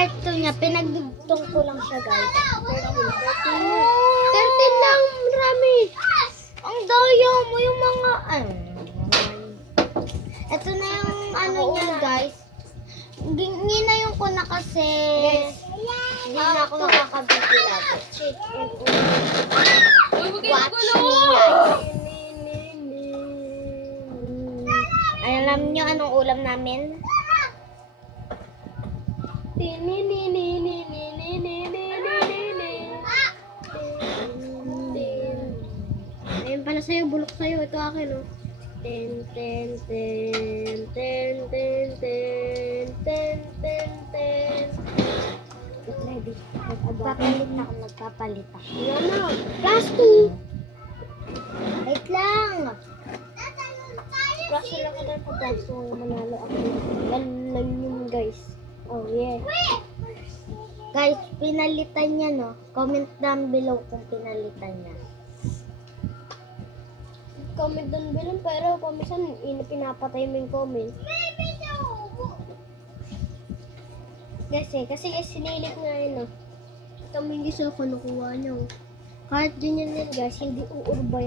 part 2 niya. Pinagdugtong ko lang siya, guys. 13 lang, marami. Ang daya mo yung mga, ito na yung ano niya, guys. Ginayong ko na kasi hindi na ako makakabigil lagi. Watch me, guys. Alam nyo anong ulam namin? Ayun pala sa'yo, bulok sa'yo. Ito akin, oh. Ten. Nagpapalit ako. Yan na. Plus 2. Wait lang. Plus lang ka dahil pa-plus 2. Manalo ako. Yan lang yun, guys. Oh, yeah. Guys, pinalitan niya, no? Comment down below kung pinalitan niya. Comment down below, pero paminsan pinapatay mo yung comment. Kasi sinilip nga yun, no? Kaming gisa ako nakuha niya, oh. Kahit ganyan yan, guys, hindi uubra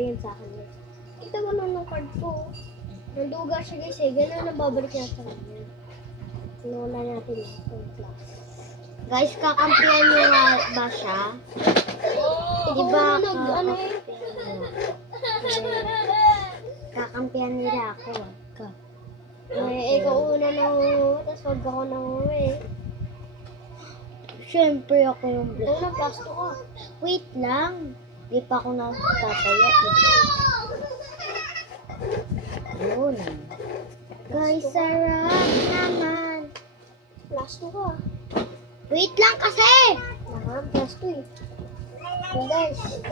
yan sa akin, guys. Kita mo lang ng card ko. Nanduga siya, guys, eh. Ganun ang babalik niya sa kanya. Sinula natin yung class. Guys, kakampihan niyo nga ba siya? Diba? Kakampihan nila ako. Ikaw una na ho, tapos wag ako na ho eh. Siyempre ako yung black. Ito na, plasto ka. Wait lang. Di pa ako natataya. Yun. Guys, sarap naman. Plasto ka. Wait lang kasi! Plasto eh. Guys.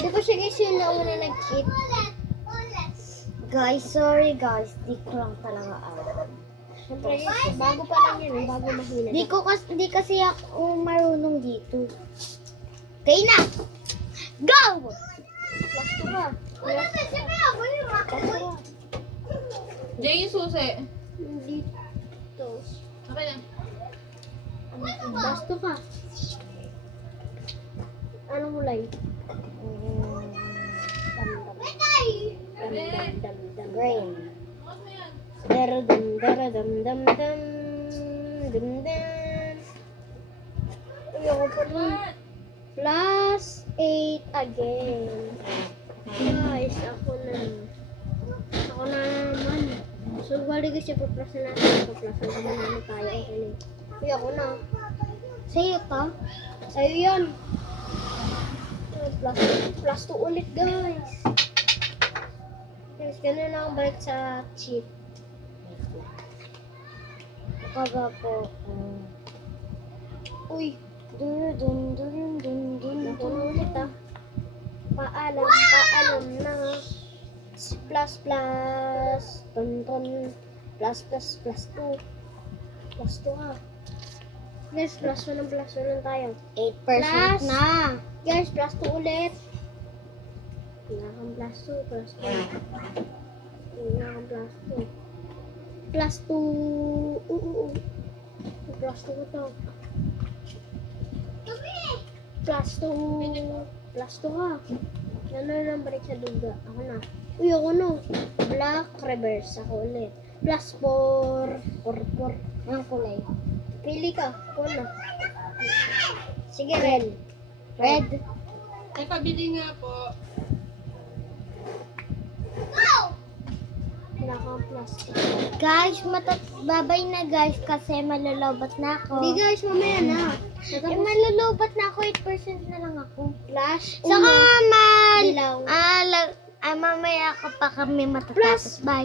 Di ba siya guys yung nauna nag-cheat? Guys, sorry guys. Di ko lang talaga alam. Siyempre guys, bago pa lang yan. Bago mahina. Di kasi ako marunong dito. Okay na! Go! Plasto ka. Plasto ka. Jay, yung susi. Dito. Okay na. Plasto ka. Anong mulay? Dam. Grain. Dam. Ayoko pa rin. Plus 8 again. Guys, ako na naman. So, bali kasi pa-plus na natin. Pa-plus na naman tayo. Okay. Ayoko na. Sa'yo to? Sa'yo yan. Plus 2 ulit, guys. Guys, gano'n na ang balik sa cheat. Kaga po. Uy. Dun. Ulit ah. Paalam na. Plus. Ton. Plus 2. Plus 2 ha. Guys, plus 1 tayo. 8% na. Guys, plus 2 ulit. Pinakang plus 2, plus 1. Pinakang plus 2. Plus 2. Plus 2 ko to. Plus 2. Plus 2 ha. Gano'n ang balik sa duga. Ako na. Uy, ako no. Black, reverse. Ako ulit. Plus 4. 4. Ang kulay. Pili ka. Ako na. Sige, red. Red. Ay, pabili nga po. Naka-plastic. Guys, babay na guys kasi malolobat na ako. Hindi guys, mamaya na. Malolobat na ako, 8% na lang ako. Flash. Saka mamaya ka pa kami matatapos. Bye.